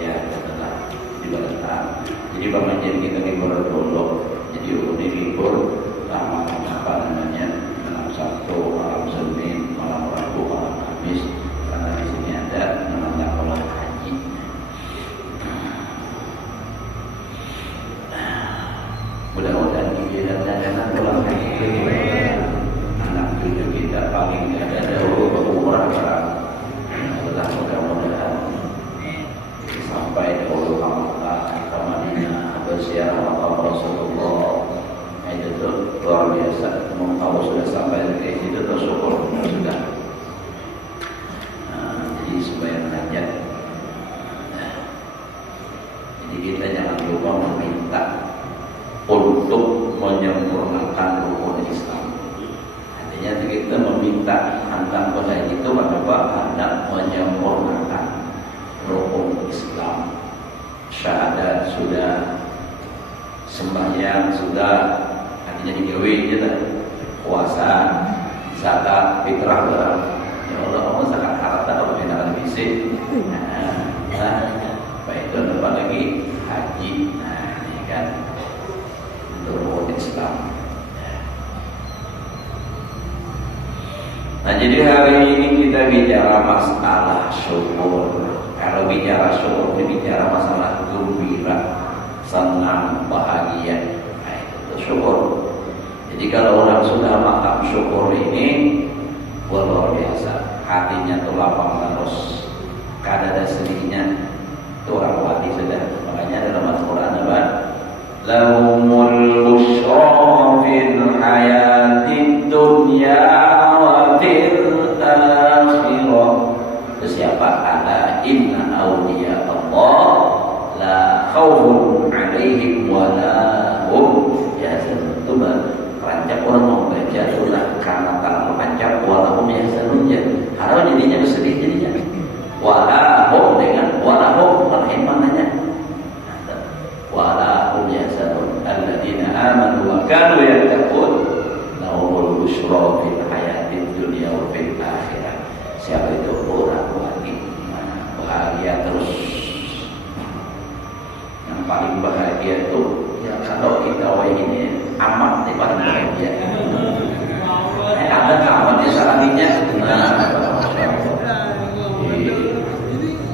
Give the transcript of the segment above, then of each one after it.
Ya, menyempurnakan rukun Islam. Artinya kita meminta hantam bahagia itu hendak menyempurnakan rukun Islam. Syahadat sudah, sembahyang sudah, artinya digawe aja lah. Puasa, zakat, fitrah lah. Ya Allah, kamu zakat harta kalau benar bisa. Baik itu apa lagi? Haji. Nah, ini kan untuk rukun Islam. Nah, jadi hari ini kita bicara masalah syukur. Kalau bicara syukur, kita bicara masalah gembira, senang, bahagia. Nah, itu syukur. Jadi kalau orang sudah makan syukur ini luar biasa, hatinya tuh lapang terus, kada ada sedihnya. Itu orang mati sudah. Makanya dalam Al-Quran apa? Lahumul busyra fil hayatid dunya wa fil akhirah. Itu siapa? Ala inna awliya Allah la khawfun alaihim wa la hum yahzanun. Itu rancak orang mau baca sudah karena tak rancak walahum yahzanun. Harus jadinya bersedih jadinya. Walahum dengan walahum rahim mananya. Walahum yahzanun alladzina amanu wa kanu yattaqun lahumul busyra fil hayatid dunya wa fil akhirah. Siapa itu orang bahagia terus. Yang paling bahagia itu ya kalau kita ini amat paling bahagia. Ada kawannya salahnya.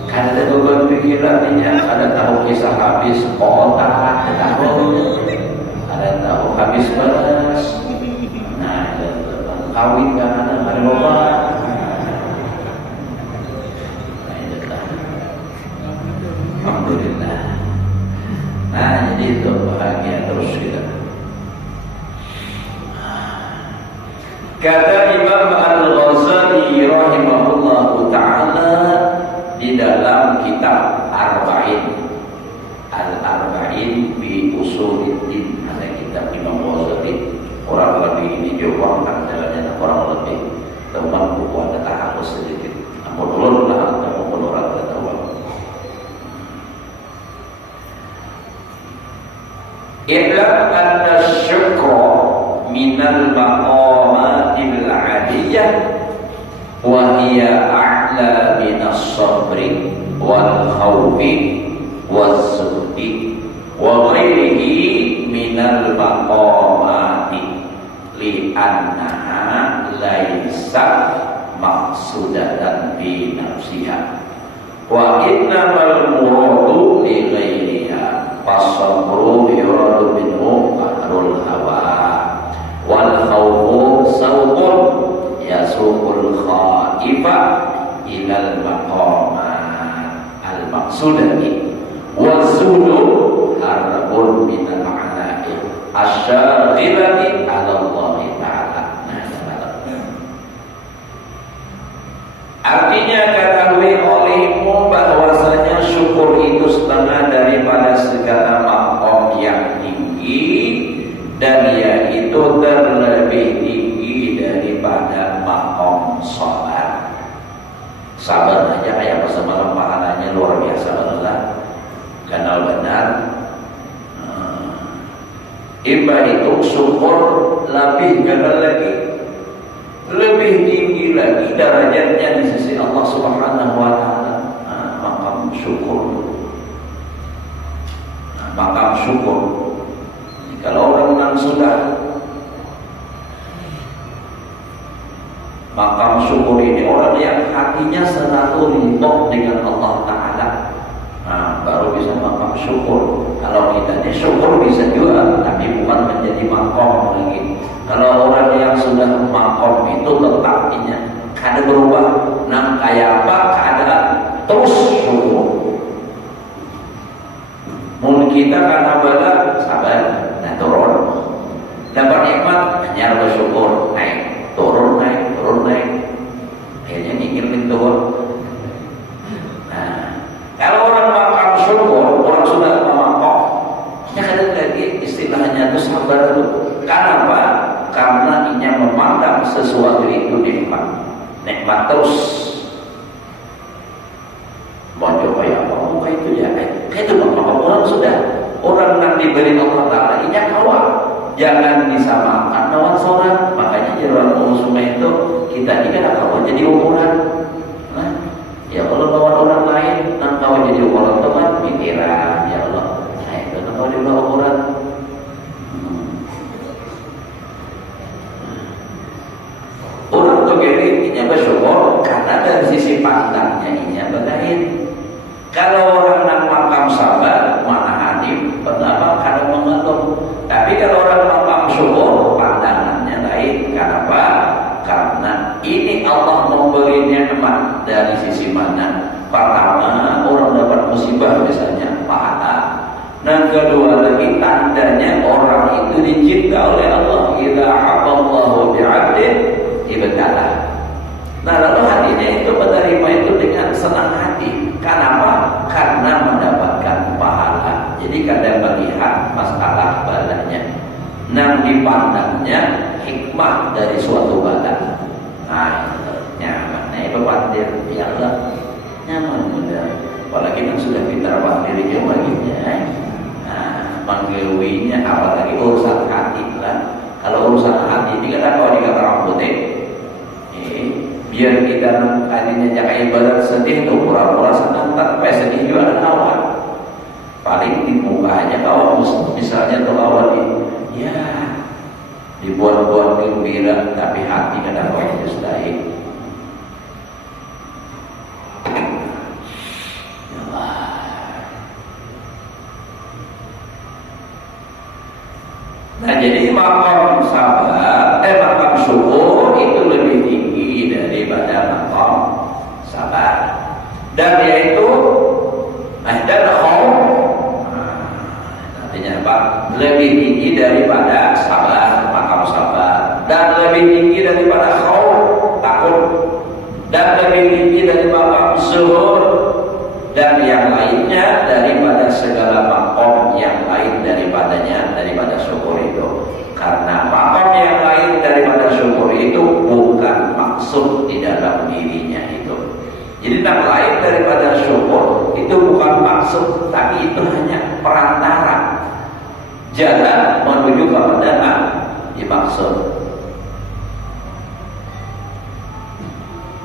Kan ada beban pikirannya, ada tahu kisah habis otak, ada tahu habis beras. Nah, kawin kan ada beban. Alhamdulillah. Nah, jadi itu bahagia terus kita. Kata Imam Al-Ghazali rahimahullahu ta'ala di dalam kitab Arba'in, Al-Arba'in bi Usuluddin, ada kitab Imam Ghazali. Orang lebih ini jawab kan jalannya orang lebih teman buku ada tahapus sedikit. Ampun ulun lah, ampun orang tidak tahu. I'lam anna syukra minal maqamatil 'adiyah wa hiya a'la minas sabri wal khawfi waz zuhdi wa ghairihi minal maqamati li annaha laysat maqsudatan bi nafsiha wa innamal muradu li ghairiha. Fasabru yuradu minhu qahrul hawa wal khawfu sawqun yasuqul khaifa ilal maqamat al maqsudati wazudu harbun minal a'la'i asyaghilati ala Allah ta'ala. Artinya ketahui olehmu bahwasanya syukur itu setengah daripada segala maqam yang tinggi, dan yaitu terlebih tinggi daripada maqam sabar. Sabar aja kayak semalam pahalanya luar biasa banget. Kenal benar. Ibadah itu syukur lebih ganda lagi, lebih tinggi lagi derajatnya di sisi Allah Subhanahu wa taala. Maqam syukur. Maqam syukur. Kalau orang yang sudah maqam syukur ini, orang yang hatinya selalu ridho dengan Allah taala, baru bisa maqam syukur. Kalau kita ini syukur bisa juga, tapi bukan menjadi maqam lagi. Kalau orang yang sudah maqam itu tetapnya kada berubah, nah kayak apa keadaan terus syukur. Mungkin kita karena bala sabar dan turun, dapat nikmat hanya bersyukur, naik turun naik turun naik, kayaknya ingin turun. Nah, kalau orang maqam syukur, orang sudah maqam, ya ada lagi istilahnya itu sabar itu. hatinya memandang sesuatu itu nikmat terus. Mau coba ya apa kayak itu ya, kayak itu bapak orang sudah orang yang diberi Allah Ta'ala ini kawan, jangan disamakan lawan seorang. Makanya jalan musuh itu kita ini kan kawan jadi ukuran. Nah, ya kalau lawan orang lain, dan kawan jadi ukuran teman pikiran ya Allah. Nah itu kalau dia ukuran. Orang tuh ini bersyukur karena dari sisi pandangnya ini berlain. Kalau orang nak makam sabar, mana hadim, kenapa? Karena mengeluh. Tapi kalau orang makam syukur, pandangannya lain. Kenapa? Karena ini Allah memberi nikmat dari sisi mana? Pertama, orang dapat musibah misalnya pahala. Dan kedua lagi tandanya orang itu dicinta oleh Allah. Idza haballahu bi'abdin ibtalah. Nah lalu hatinya itu menerima itu dengan senang hati. Kenapa? Karena mendapatkan pahala. Jadi kadang melihat masalah balanya, yang dipandangnya hikmah dari suatu bala. Nah nyaman. Nah itu pandir ya Allah nyaman benar. Apalagi yang sudah pintar pandir jauh baginya. Nah menggawinya apalagi urusan hati lah. Kalau urusan hati ini kan kalau dikata orang putih, biar kita hatinya jangan ibadat sedih tuh pura-pura senang, tapi sedih juga ada kawan. Paling di mukanya kawan misalnya tuh kawan ya dibuat-buat gembira, tapi hati kadang kawan justahil. Nah jadi makam sabar, makam syukur itu lebih tinggi daripada makam sabar. Dan yaitu dan khauf, artinya apa? Lebih tinggi daripada sabar, makam sabar. Dan lebih tinggi daripada khauf, takut. Dan lebih tinggi dari makam zuhur. Dan yang lainnya daripada segala makom yang lain daripadanya, daripada syukur itu. Karena makom yang lain daripada syukur itu bukan maksud di dalam dirinya itu. Jadi yang lain daripada syukur itu bukan maksud, tapi itu hanya perantara jalan menuju kepada yang dimaksud.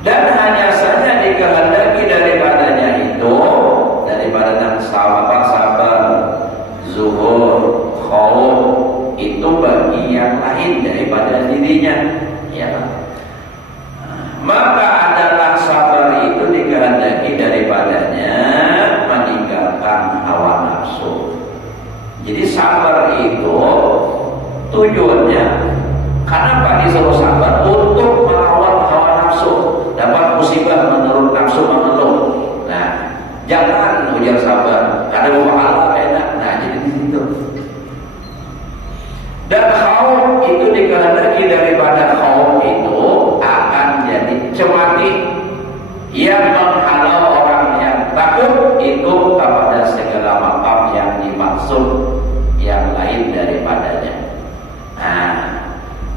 Dan hanya saja dikehendaki daripadanya itu, daripada yang sabar, zuhur, khauf itu bagi yang lain daripada dirinya, ya. Maka adalah sabar itu dikehendaki daripadanya meninggalkan hawa nafsu. Jadi sabar itu tujuannya, kenapa disuruh sabar? Untuk melawan hawa nafsu. Dapat musibah menurut nafsu mengeluh. Nah, jangan ujar sabar. Kadang pahala enak. Nah, jadi di situ. Dan khauf itu dikehendaki daripada khauf itu akan jadi cemati yang menghalau orang yang takut itu kepada segala makam yang dimaksud yang lain daripadanya. Nah,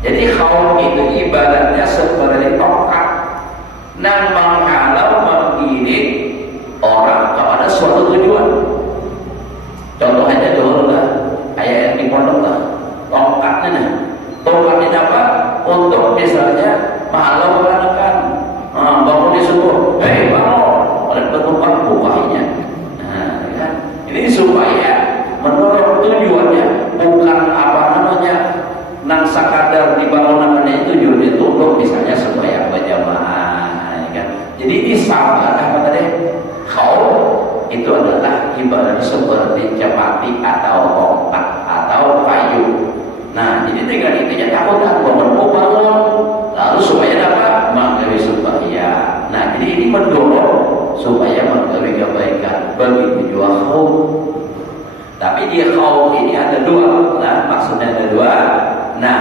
jadi khauf itu ibaratnya seperti tongkat yang menghalau mengiring orang kepada suatu tujuan. Contohnya dulu lah, kayak yang di pondok lah, tongkatnya apa? Untuk misalnya menghalau peranakan, bangun disuruh, hei bangun, ada bertumpang bukanya. Nah, kan? Ini supaya menurut tujuannya bukan apa namanya, nang sakadar dibangun namanya tujuannya itu untuk misalnya supaya berjamaah. Jadi ini sabar apa tadi? Khauf itu adalah ibarat seperti cemati atau tongkat atau kayu. Nah, jadi dengan itu takut bangun lalu supaya dapat menggawi sembahyang. Nah, jadi ini mendorong supaya menggawi kebaikan. Begitu juga khauf. Tapi di khauf ini ada dua. Nah, maksudnya ada dua. Nah,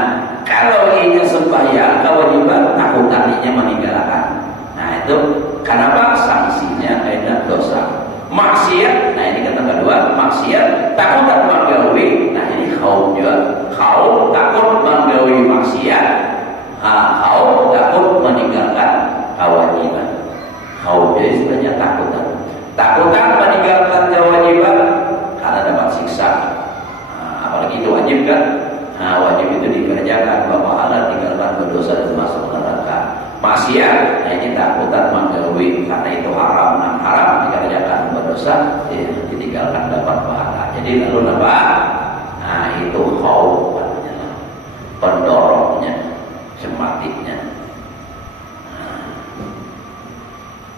kalau ini sembahyang, kewajiban takut tadinya meninggalkan. Nah itu kenapa sanksinya ada dosa maksiat. Nah ini kata kedua, maksiat takut tak menggawi. Nah ini khauf juga, khauf takut menggawi maksiat Kau takut meninggalkan kewajiban. Kau jadi sebenarnya takutan meninggalkan kewajiban karena dapat siksa. Apalagi itu wajib kan? Wajib itu dikerjakan, pahala tinggalkan berdosa dan masuk neraka. Maksiat, ini takutan menggawi karena itu haram, haram dikerjakan berdosa, ditinggalkan dapat pahala. Jadi lalu apa? Itu khauf, pendorongnya, cematiknya.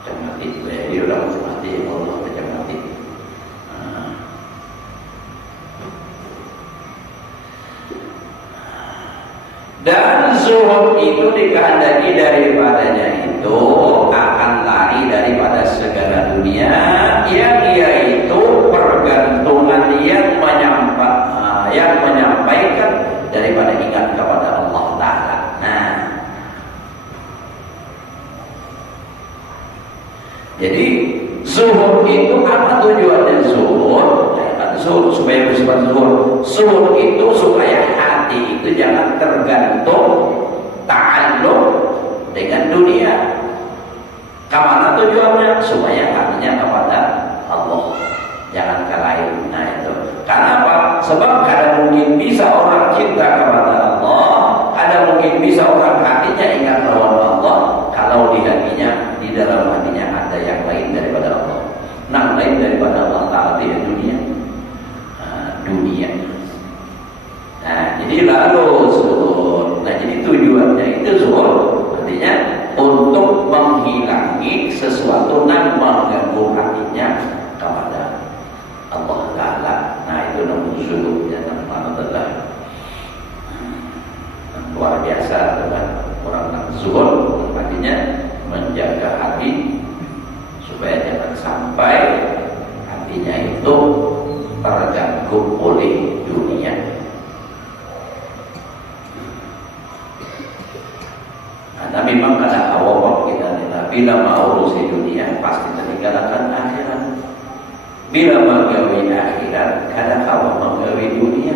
Cematik, jadi orang cematik, Allah cematik. Dan zuhud itu dikehendaki daripadanya itu akan lari daripada segala dunia yang yaitu pergantungan yang menyampaikan daripada ingat kepada Allah Ta'ala. Jadi zuhud itu apa tujuannya zuhud? Zuhud supaya bersifat zuhud. Zuhud itu supaya hati itu jangan tergantung ta'alluq dengan dunia. Kemana tujuannya? Supaya hatinya kepada Allah, jangan ke lain. Itu. Karena apa? Sebab kadang mungkin bisa orang cinta kepada Allah, kadang mungkin bisa orang hatinya ingat kepada Allah, kalau di hatinya, di dalam hatinya ada yang lain daripada Allah. Lain daripada Allah Ta'ala di dunia. Jadi lalu zuhud. Jadi tujuannya itu zuhud, artinya untuk menghilangi sesuatu yang mengganggu hatinya kepada Allah Ta'ala. Itu namanya zuhudnya, namanya luar biasa kan? Orang yang zuhud artinya menjaga hati supaya jangan sampai hatinya itu terganggu oleh dunia. Karena memang ada awal kita bila mau urusi dunia pasti meninggalkan akhirat. Bila menggawi akhirat kadang awal menggawi dunia.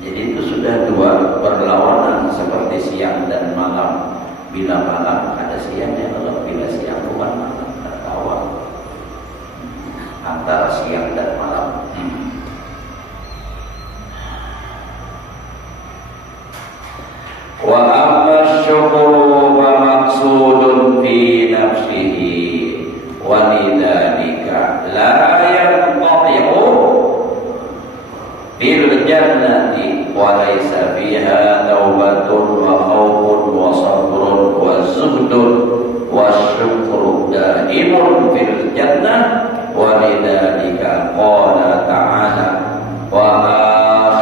Jadi itu sudah dua berlawanan seperti siang dan malam. Bila malam ada siangnya, kalau bila siang bukan malam, ada awal antara siang dan malam. Wa amma syukru wa maqsudun fi nafsihi wa lidzalika la yanqati'u bil jannati wa laysa fiha taubatun wa khawfun wa sabrun wa zuhdun wa syukru daimun fil jannah wa lidzalika qala ta'ala wa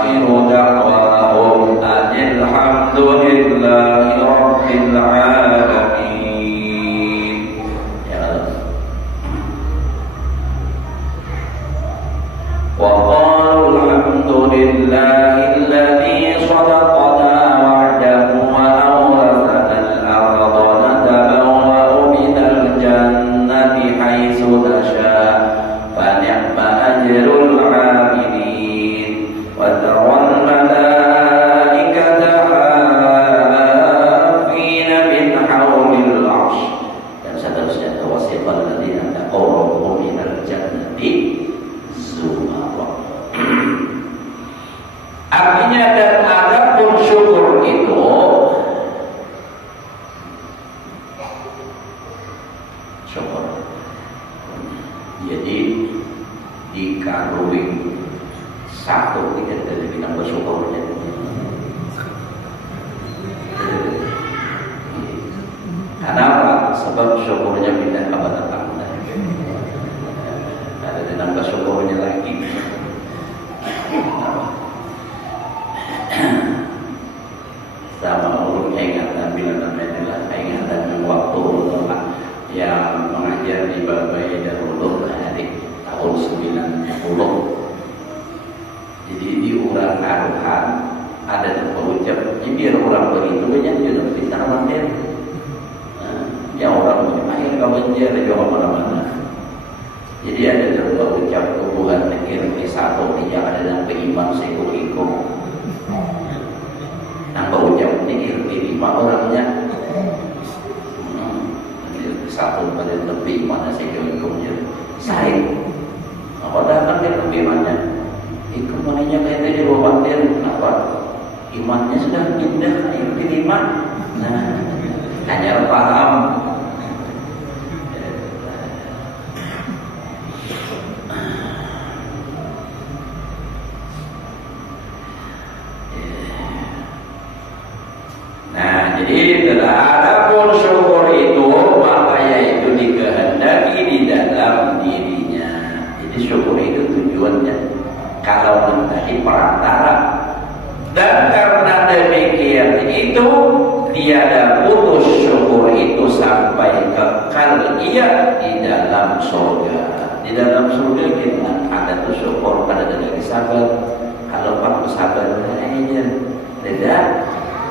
akhiru da'wahum alhamdulillahi rabbil alamin. Wa qalu alhamdulillahi alladhi sadaqana wa'dahu wa awrathana al-ardha natabawwa'u minal jannati haitsu nasha' fa ni'ma ajrul 'amilin wa taral artinya dan adapun syukur itu syukur. Jadi dikarui satu kita dari bilang bersyukurnya. Kenapa? Sebab syukurnya pindah kepada Allah. Ada dengan bersyukurnya lagi. Sama ulun ingatan bila namanya ingatan waktu yang mengajar di Babai dahulu hari tahun 90. Jadi di urang aruhan ada yang berucap, biar orang begitu banyak juga kita mandir. Ya orang akhir kamu dia ada mana-mana. Jadi ada yang berucap hubungan akhir satu tidak ada yang beriman sekuliku. Nang berucap ini lima orang imannya. Kembalinya kayaknya di bawah bandir, kenapa? Imannya sudah pindah ke iman. Nah, hanya paham. Nah, jadi adapun syukur itu maka yaitu dikehendaki di dalam dirinya. Jadi syukur itu tujuannya kalau mentahi perantara, dan karena demikian itu tiada putus syukur itu sampai kekal ia di dalam surga. Di dalam surga kita ada tuh syukur, ada lagi sabar. Kalau pak sabar aja, tidak.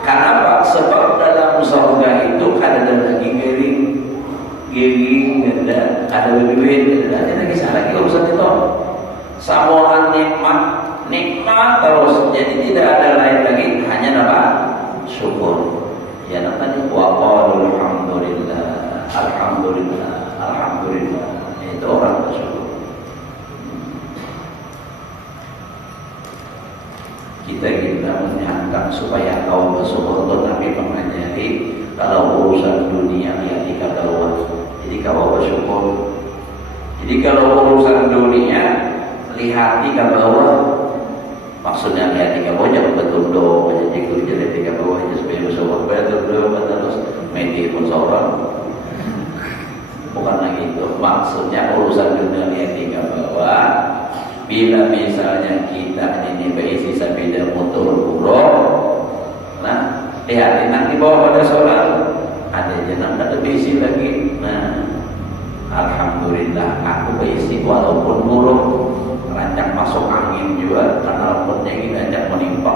Kenapa? Sebab dalam surga itu ada lagi giring, ada duit, ada lagi salah lagi urusan itu. Samoan nikmat terus, jadi tidak ada lain lagi, hanya apa? Syukur. Ya namanya waqalul alhamdulillah, alhamdulillah. Itu orang bersyukur. Kita menyantam supaya kau bersyukur itu Nabi mengajari kalau urusan dunia lihat di bawah. Jadi kau bersyukur. Jadi kalau urusan dunia lihat di bawah, maksudnya lihat di bawah jangan bertunduk, aja jikut jadi di bawah aja supaya bersyukur bertunduk terus medi pun seorang. Bukan lagi itu. Maksudnya urusan dunia lihat di bawah. Bila misalnya kita ini berisi sepeda motor buruk, nah lihat nanti bawah pada sholat ada jenang ada berisi lagi. Nah, alhamdulillah aku berisi walaupun buruk. Rancang masuk angin juga karena potnya ini rancang menimpa,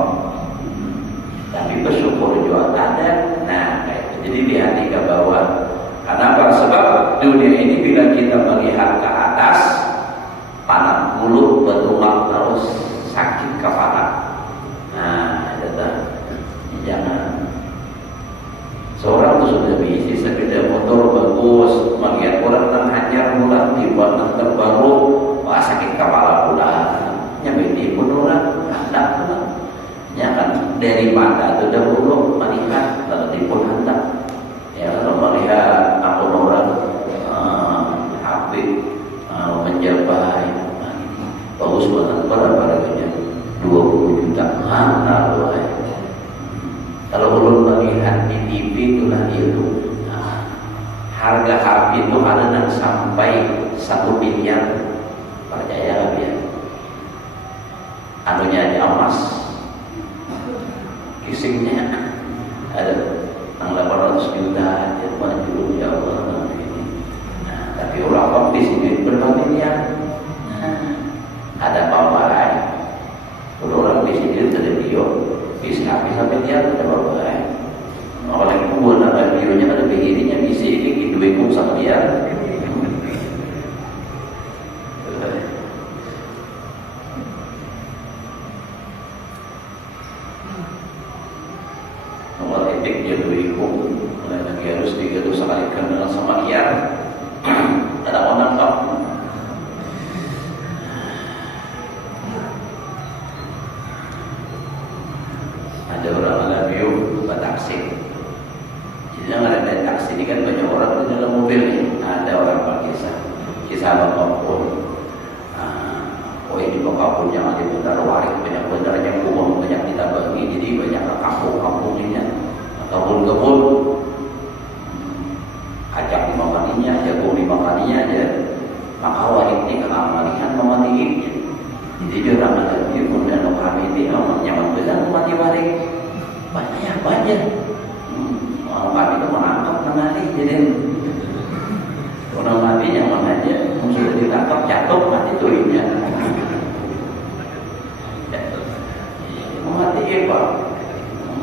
tapi bersyukur juga ada. Nah, jadi lihat ke bawah. Kenapa? Sebab dunia ini bila kita melihat ke atas, panas bulu bertulang terus sakit kepala. Nah, jangan. Seorang itu sudah berisi sepeda motor bagus, melihat orang terhajar mulai tiba terbaru. Wah sakit kepala pula, nyampe pun orang hendak pula. Ya kan dari mata itu dahulu melihat lalu tipun hendak. Ya kalau melihat akun orang habis menjabai, bagus banget berapa harganya? 20 juta. Mana loh? Kalau belum melihat di TV itulah itu. Harga HP itu ada sampai 1 miliar. Percaya ya, anunya aja emas, kisingnya ada 800 juta, ya maju ya Allah. Nah, tapi orang di sini berapa miliar? Ada apa-apa? Kalau orang di sini ada bio, bisa habis sampai dia ada apa-apa? Orang itu buat ada bionya ada begininya bisa ini duitku sama dia. Dia duitku lagi harus digaduh sekalikan dengan sama dia. Ada orang tak. Ada orang Melayu taksi. Jadi yang ada taksi ini kan banyak orang di dalam mobil nih. Ada orang kisah apapun. Oh ini apapun yang ada bentar warik banyak bentar yang uang banyak kita bagi, jadi banyak kampung-kampungnya. Kebun-kebun ajak dimakaninya, jagung dimakaninya aja, maka warik ini keamanan mematiinnya. Jadi dia orang lagi pun dan kami ini nyaman benar mati warik banyak. Orang kami itu menangkap menari, jadi orang mati nyaman aja, sudah ditangkap jatuh mati tuinya. Mati apa?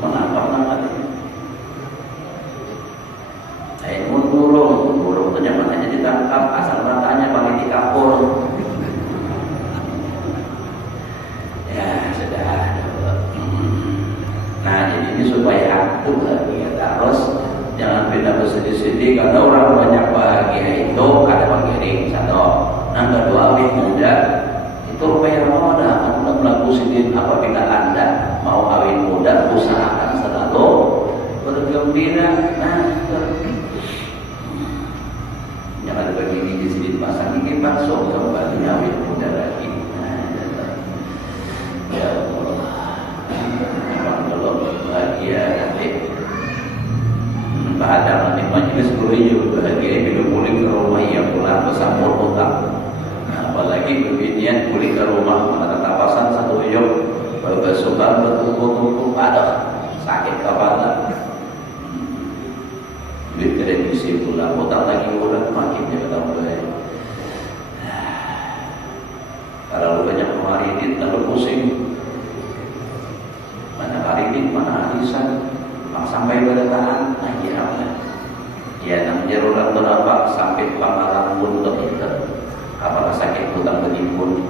Menangkap mati. Burung itu nyaman aja ditangkap, asal matanya pakai dikapur. Ya sudah. Nah jadi ini supaya itu bahagia terus, jangan pindah bersedih-sedih karena orang banyak bahagia itu ada bagian satu. Nah kedua muda itu rupanya gembira. Nah, yang ada begini di sini pasang ini bakso kembali awet muda lagi. Ya Allah, memang kalau bahagia nanti bahagia nanti majelis guru bahagia bila pulang ke rumah yang pulang bersambut otak. Apalagi kebinian pulang ke rumah mana tapasan satu yuk bersukan betul-betul ada sakit kepala. Duit kredisi pulang otak lagi udah makin dia tambah. Kalau banyak kemarin lalu pusing. Mana karidin, mana arisan, sampai pada tahan lagi apa? Ya namanya roda berapa sampai pamalan buntut itu. Apakah sakit hutang berimbun?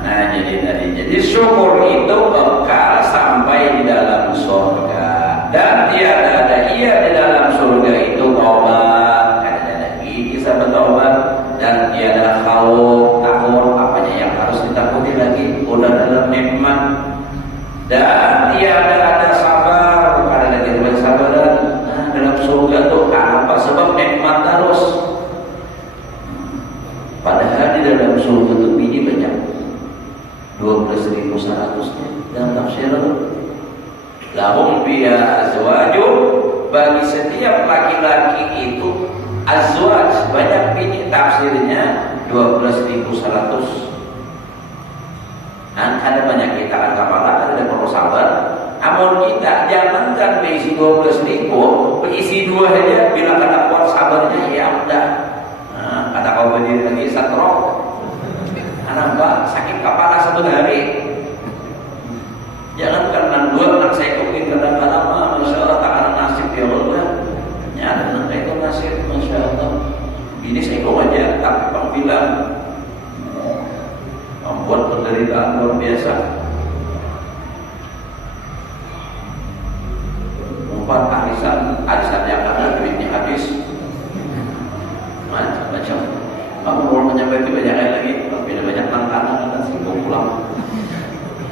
Nah jadi syukur itu kekal sampai di dalam surga dan tiada ada ia di dalam surga itu taubat, ada lagi bisa bertobat dan tiada khauf takut apanya yang harus ditakuti lagi udah dalam nikmat dan tiada ada sabar ada lagi sabaran. Nah, dalam surga tuh apa sebab nikmat terus padahal di dalam surga tuh bini banyak 12.100 dalam tafsir lahum biha azwaju bagi setiap laki-laki itu azwaj banyak bini tafsirnya 12.100. Nah, ada banyak kita kan kepala ada perlu sabar. Amun kita jangankan berisi 12.000 berisi 2 aja bila kena kuat sabarnya ya udah. Nah, kata kau berdiri lagi satrok nampak sakit kepala 1 hari. Jangan karena 2 anak saya mungkin kadang-kadang Masya Allah tak ada nasib ya Allah. Nyata anak itu nasib Masya Allah. Ini saya kau aja tapi bang bilang membuat penderitaan luar biasa. 4 arisan yang ada duitnya habis. Macam-macam. Kamu mau menyampaikan banyak lagi, tapi banyak tantangan dan sibuk pulang.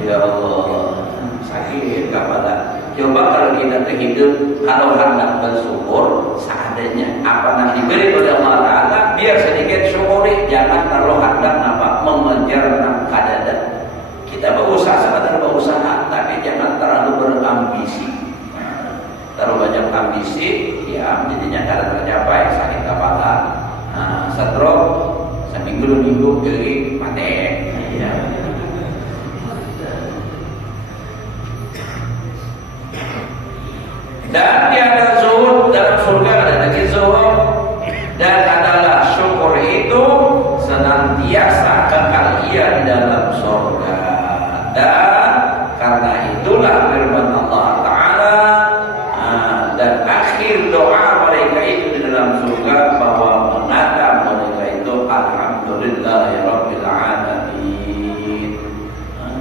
Ya Allah, sakit kepala. Coba kalau kita terhidup, kalau hendak bersyukur, seadanya apa yang diberi oleh Allah Taala, biar sedikit syukuri, jangan terlalu hendak mengejar kadada. Kita berusaha sekadar berusaha, tapi jangan terlalu berambisi. Terlalu banyak ambisi, ya jadinya kada tercapai, sakit kepala. Stroke seminggu 2 minggu kiri mati ya. Dan tiada zuhud dalam surga ada lagi zuhud dan adalah syukur itu senantiasa kekal ia di dalam surga dan karena itulah firman Allah Ta'ala dan akhir doa mereka itu di dalam surga bahwa Alhamdulillah ya Rabbil Alamin.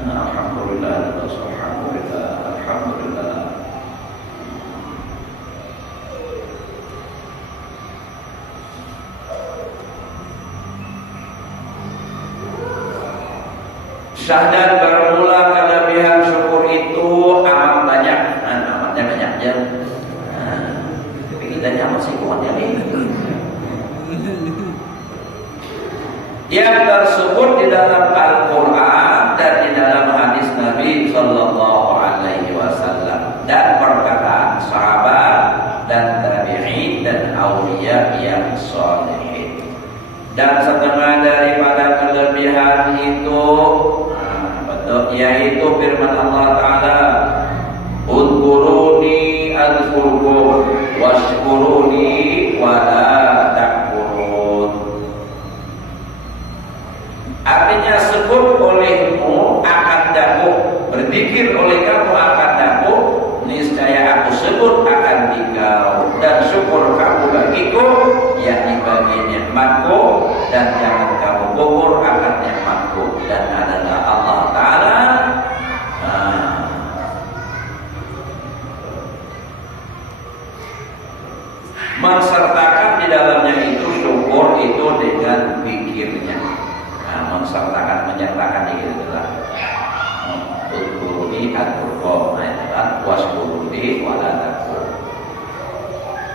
Alhamdulillah Alhamdulillah Alhamdulillah. Syahdan bermula kelebihan syukur itu amat banyak. Amatnya banyak aja. Tapi kita nyaman sih kuatnya nih. Yang tersebut di dalam Al-Quran dan di dalam hadis Nabi Sallallahu Alaihi Wasallam dan perkataan sahabat dan tabi'in dan aulia yang salihin. Dan setengah daripada kelebihan itu yaitu firman Allah Ta'ala, udkuruni adkurkum washkuruni wala takfurun. Artinya sebut olehmu akan daku, berzikir oleh kamu akan daku, niscaya aku sebut akan dikau dan syukur kamu bagiku, yakni bagi nikmatku dan jangan kamu gugur akan nikmatku dan adalah Allah Ta'ala mensertakan di dalamnya itu syukur itu dengan pikirnya. Menyertakan diri adalah udkuruni adkurkum syukur. Nah itu kan waskuruni wala takfur,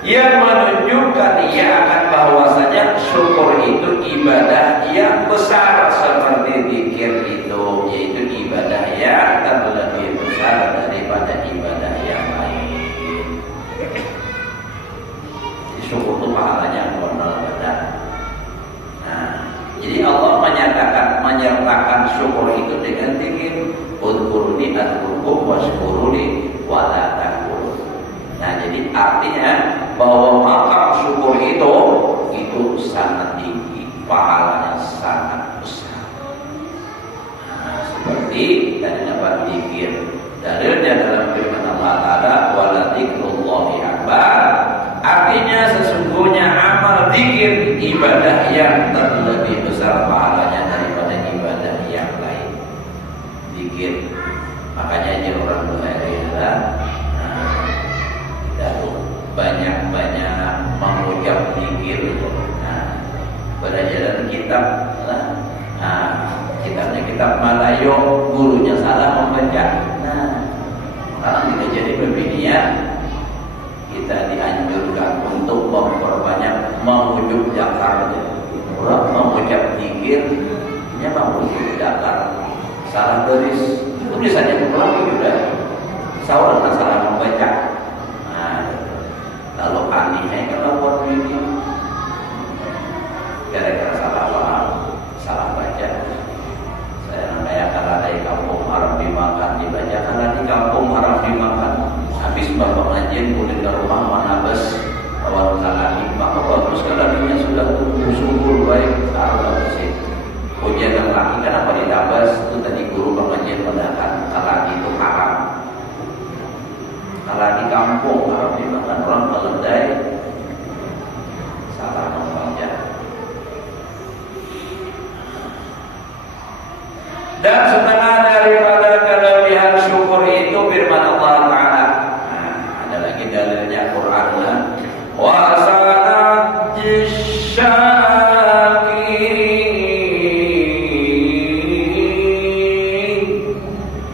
yang menunjukkan ia akan bahwasanya syukur itu ibadah yang besar seperti zikir itu, yaitu ibadah yang terlebih besar daripada ibadah yang lain. Syukur itu pahalanya benar-benar. Nah, jadi Allah menyertakan syukur itu dengan zikir. Udhkuruni adhkurkum washkuruni wala takfur. Nah, jadi artinya bahwa makam syukur itu sangat tinggi, pahalanya sangat besar. Nah, seperti tadi dapat zikir. Dalilnya dalam firman Allah Ta'ala, wala dzikrullahi akbar. Artinya sesungguhnya amal zikir ibadah yang terlebih besar pahalanya daripada ibadah yang lain. Zikir. Makanya jadi orang berhari-hari banyak-banyak mengucap zikir itu. Nah, belajar kitab, kitabnya kitab Malayo, gurunya salah membaca. Nah, kalau kita jadi pembinian, kita dianjurkan untuk memperbanyak mengucap zakarnya. Orang mengucap zikirnya mengucap zakar, salah baris, tulisannya kurang juga. Seorang salah membaca. Lalu anehnya kalau buat ini gara-gara salah paham, salah baca. Saya namanya kalau dari kampung haram dimakan, dibaca kalau di kampung haram dimakan. Habis bapak pengajian boleh ke rumah mana bes awal lagi, maka bagus kalau dia sudah tumbuh subur baik, taruh bagus itu. Ujian yang lagi kenapa ditabas? Itu tadi guru pengajian mengatakan kalau itu haram. Kalau di kampung harus dimakan orang keledai, salah membaca. Dan setengah daripada kelebihan syukur itu firman Allah Ta'ala. Nah, ada lagi dalilnya Quran. Wa sanajjish syakirin.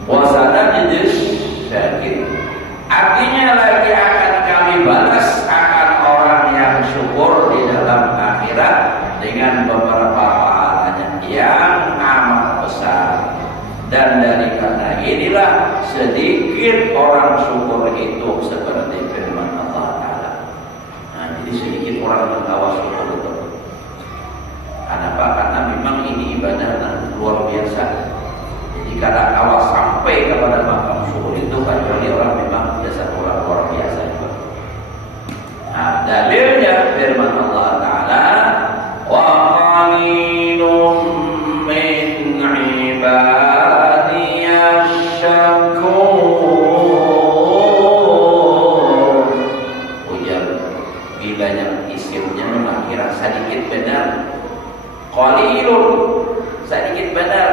Wa sanajjish syakirin. Artinya lagi akan kami balas akan orang yang syukur di dalam akhirat dengan beberapa pahalanya yang amat besar. Dan dari karena inilah sedikit orang syukur itu seperti firman Allah Ta'ala. Nah, jadi sedikit orang yang tahu syukur itu. Kenapa? Karena memang ini ibadah yang luar biasa. Jadi kadang awas sampai kepada makam syukur itu kecuali orang memang biasa, orang luar biasa juga. Nah, dalilnya firman Allah Ta'ala, wa qalilum min ibadiyasy syakur. Ujar bilanya isimnya memang kira sedikit benar. Qalilun sedikit benar.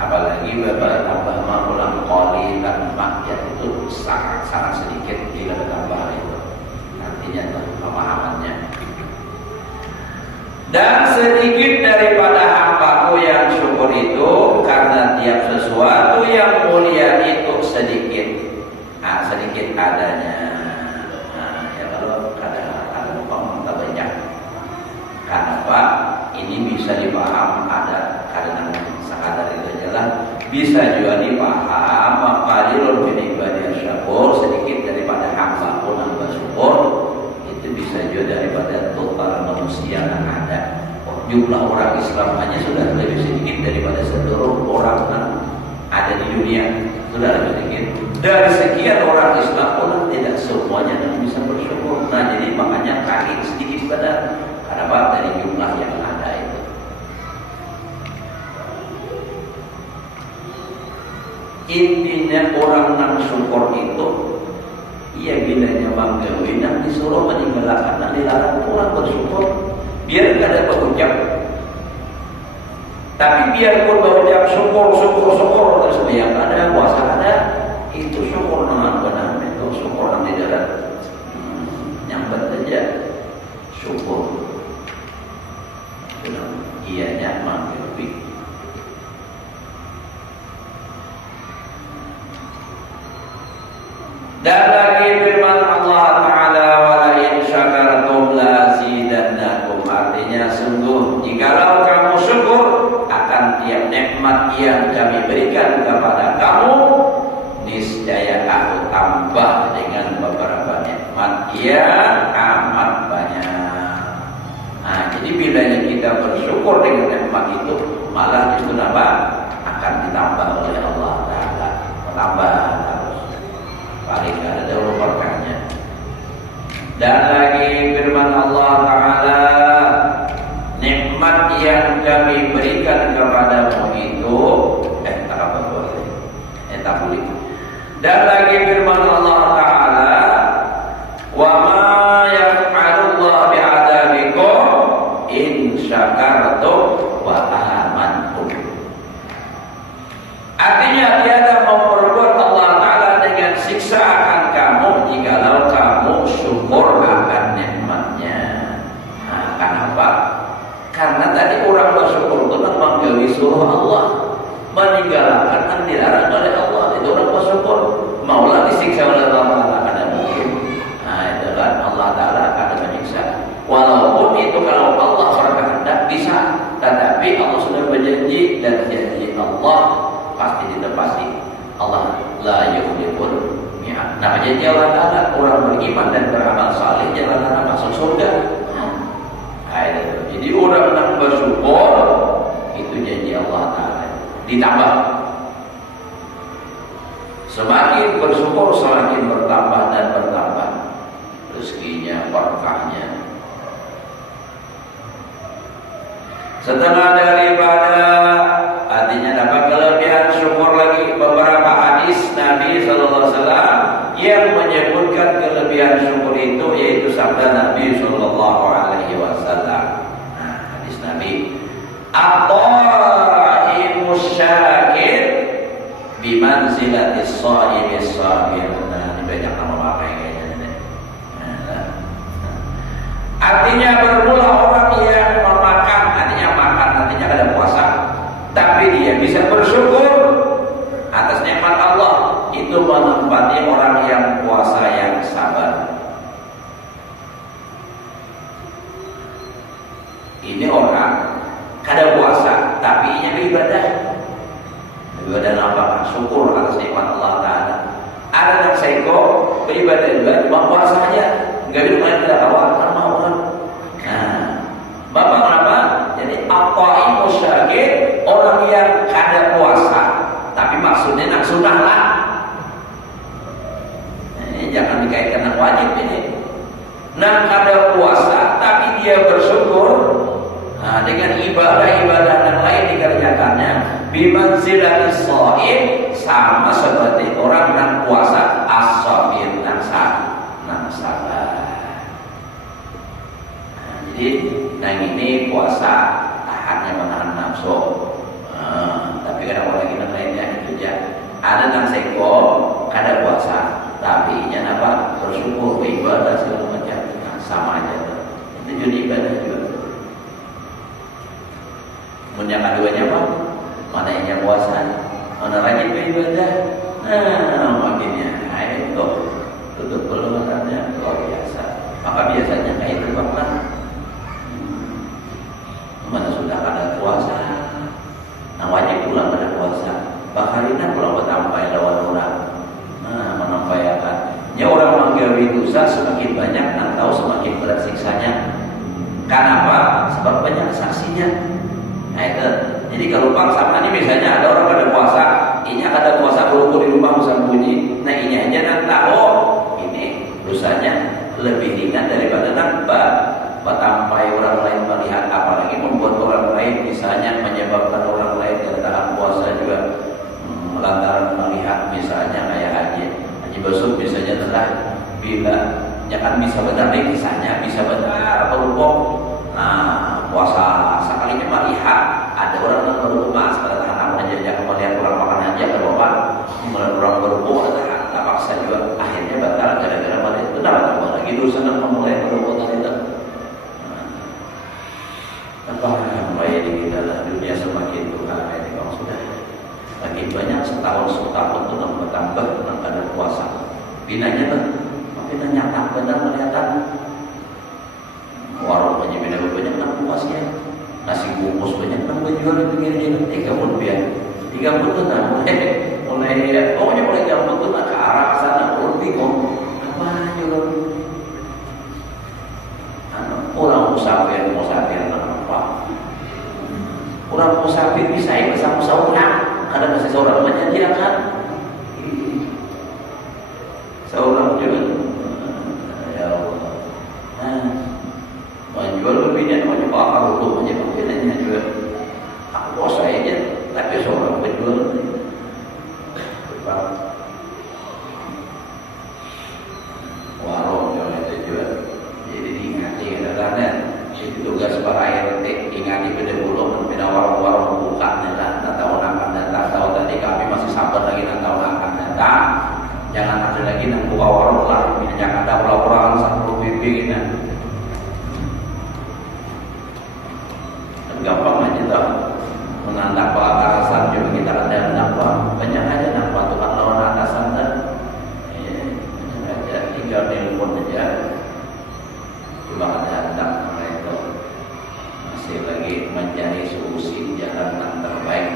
Apalagi tambah ulang qalil dan makyat itu sangat sedikit bila tambah itu. Artinya pemahamannya. Dan sedikit daripada hambaku yang syukur itu karena tiap sesuatu yang mulia itu sedikit. Sedikit adanya. Ya kalau ada ngomong tak banyak. Kenapa? Ini bisa dipaham ada karena sekadar itu adalah bisa juga dipaham maqalilun min ibadiyasy syakur, sedikit daripada hamba pun hamba syukur itu bisa juga daripada total manusia yang ada. Jumlah orang Islam hanya sudah lebih sedikit daripada seluruh orang yang ada di dunia, sudah lebih sedikit. Dari sekian orang Islam pun tidak semuanya yang bisa bersyukur. Nah, jadi makanya kali sedikit pada kenapa dari jumlah yang ada itu. Intinya orang yang syukur itu ia bilanya banggawi dan disuruh meninggalkan dan dilarang orang bersyukur biar tidak ada pengucap. Tapi biarpun berucap syukur terus yang ada puasa ada itu syukur dengan benar itu syukur yang di darat nyambat saja syukur. Ianya mampir. Dan lagi firman Allah Ta'ala, wala in syakartum lazidannakum. Artinya sungguh jikalau kamu syukur akan tiap nikmat yang kami berikan kepada kamu, niscaya aku tambah dengan beberapa nikmat yang amat banyak. Nah, jadi bila kita bersyukur dengan nikmat itu, malah itu akan ditambah oleh Allah Ta'ala. Tambah terus, paling ada dahulu berkahnya. Dan lagi firman Allah Ta'ala, nikmat yang kami berikan kepadamu itu tak boleh. Dan lagi firman Allah Ta'ala, wa ma yaf'alullahu bi'adabikum in syakartum wa amantum. Artinya tiada memperbuat Allah Ta'ala dengan siksa akan kamu jikalau kamu syukur akan nikmatnya. Nah, kenapa? Karena tadi orang bersyukur itu menggawi suruh Allah, meninggalkan yang dilarang oleh Allah. Itu orang bersyukur. Maulah disiksa oleh Allah Ta'ala, ada mungkin. Nah, itu kan Allah Ta'ala akan menyiksa. Walaupun itu kalau Allah berkehendak bisa, tetapi Allah sudah berjanji dan janji Allah pasti ditepati. Allah la yukhliful mi'ad. Nah, janji Allah Ta'ala orang beriman dan beramal saleh jalannya masuk surga. Nah, itu. Jadi orang yang bersyukur itu janji Allah Ta'ala ditambah. Semakin bersyukur semakin bertambah dan bertambah rezekinya, berkahnya. Setengah daripada artinya dapat kelebihan syukur lagi beberapa hadis Nabi Sallallahu Alaihi Wasallam yang menyebutkan kelebihan syukur itu, yaitu sabda Nabi Sallallahu Alaihi Wasallam. Nah, hadis Nabi, at-ta'imus syakir bimanzilatis sha'imis sabir. Nah, ini banyak nama pakai kayaknya. Artinya bermula orang yang memakan, artinya makan, artinya ada puasa, tapi dia bisa bersyukur atas nikmat Allah, itu menempati orang yang puasa yang sabar. Ini orang kada puasa tapi inya beribadah. Beribadah apa? Syukur atas nikmat Allah Ta'ala. Ada yang seko beribadah juga cuma puasa aja, enggak bisa main tidak awal kan mau kan. Nah, Bapak kenapa? Jadi at-ta'imus syakir, orang yang kada puasa tapi maksudnya nak sunnah lah. Ini jangan dikaitkan dengan wajib ini. Nak kada puasa tapi dia bersyukur. Nah, dengan ibadah-ibadah yang lain dikerjakannya, bimanzilatis shaim, sama seperti orang yang puasa, as-sabir, yang sabar. Nah, jadi ini puasa tahannya menahan nafsu. Tapi kadang orang lagi yang lainnya itu ya. Ada yang seko kada puasa, tapi nya apa? Bersyukur, beribadah segala macam. Nah, sama aja. Itu jadi ibadah juga. Yang keduanya apa? Mana yang puasa, mana rajin beribadah. Nah, makinnya itu tutup peluangnya luar biasa. Maka biasanya kayak itu Bapak. Mana sudah ada puasa, nah wajib pulang pada puasa. Bakarina pulang bertampai lawan orang. Nah, menampayakan. Ya orang menggawi dosa semakin banyak, nak tahu semakin berat siksanya. Kenapa? Sebab banyak saksinya. Nah, itu. Jadi kalau bangsa ini misalnya ada orang pada puasa, ini ada puasa berumur di rumah usah bunyi. Nah, ini aja nak tahu ini dosanya lebih ringan daripada nambah batampai orang lain melihat, apalagi membuat orang lain misalnya menyebabkan orang lain tertahan puasa juga lantaran melihat misalnya kayak haji besok misalnya telah bila jangan bisa benar nih kisahnya bisa benar berhubung. Nah, puasa sekalinya melihat ada orang yang berhubung pada tahan aja jangan melihat orang makan aja ke bapak melihat orang berhubung ada tak paksa juga akhirnya batal gara-gara melihat itu dapat tambah lagi dosa dan memulai berhubung tadi itu. Apa yang baik di dalam dunia semakin Tuhan ini kalau sudah makin banyak setahun itu bertambah dengan ada puasa. pinanya tuh, pindah nyata benar kelihatan. Warung aja pindah banyak nak puasnya, nasi bungkus banyak nak jual di pinggir jalan 30 rupiah, 30 tuh nah mulai pokoknya mulai jam itu nak ke arah sana orang bingung apa juga. Orang musafir apa? Orang musafir bisa ya bersama seorang, kadang masih seorang namanya dia kan, seorang juga. Ya Allah, menjual berbeda, menjual akar hukum, menjual bedanya juga. Aku puasa aja, tapi seorang penjual. Warung jual itu juga. Jadi diingati kadang-kadang itu tugas para RT ingati beda pulau beda warung-warung buka lah tahun akan datang. Tahu tadi kami masih sabar lagi tahun akan datang. Jangan ada lagi yang buka warung lah. Jangan ada pulau-pulau 10 pipi gitu. Dan gampang aja tak menandak atasan juga kita ada nampak banyak aja nampak tukang lawan atasan dan banyak aja tinggal telepon aja. Cuma ada hendak mereka masih lagi mencari solusi jalan yang terbaik.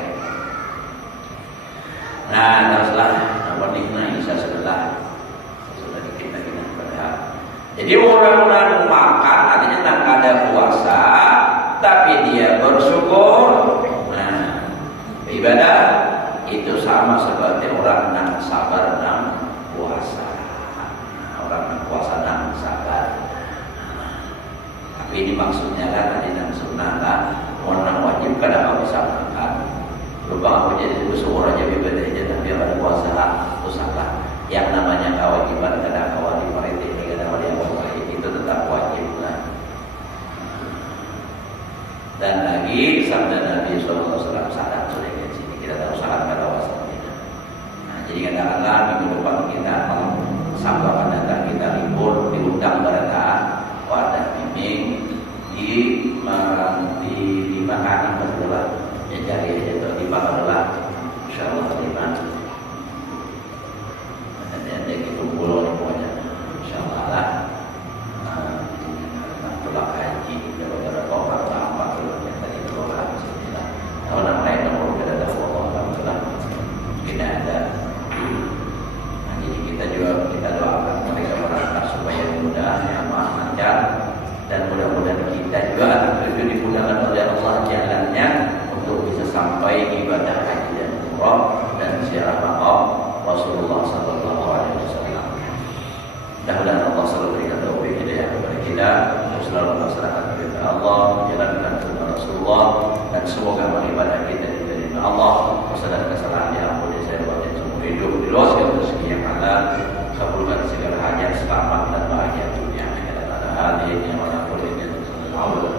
Nah, teruslah apa nikna Isa sudah kita berhak. Jadi orang-orang makan artinya tak ada puasa, tapi dia bersyukur. Nah, ibadah itu sama seperti orang yang sabar dan puasa. Orang yang puasa dan sabar. Tapi ini maksudnya kan tadi dan sunnah lah. Orang wajib kadang nggak bisa makan. Lupa aku jadi seorang aja ibadah aja tapi ada puasa usaha. Yang namanya kewajiban kadang kewajiban itu kadang kewajiban itu tetap wajib lah. Dan lagi sabda Nabi SAW syarat sudah di sini kita tahu syarat kata wasalnya. Nah, jadi kadang-kadang minggu depan kita Sabtu akan datang kita libur diundang pada wadah bimbing di makanan berdoa ya cari aja tuh di Bangkalan insyaallah terima ada gitu pulau pokoknya insyaallah lah pulang haji gara-gara koper apa tuh yang tadi pulang bismillah tahun lain nomor kita ada alhamdulillah tidak ada. Nah, jadi kita juga kita doakan mereka berangkat supaya mudah nyaman lancar dan mudah-mudahan kita juga itu dimudahkan oleh Allah jalannya untuk bisa sampai ibadah haji dan umrah dan ziarah makam Rasulullah sallallahu alaihi wasallam. Mudah-mudahan Allah selalu berikan taufik hidayah kepada kita untuk selalu melaksanakan perintah Allah, menjalankan sunnah Rasulullah dan semoga ibadah kita diterima Allah. Kesalahan diampuni saya buat seumur hidup, diluaskan rezeki yang halal, kabulkan segala hajat, selamat dan bahagia dunia akhirat. Hadirin yang Allah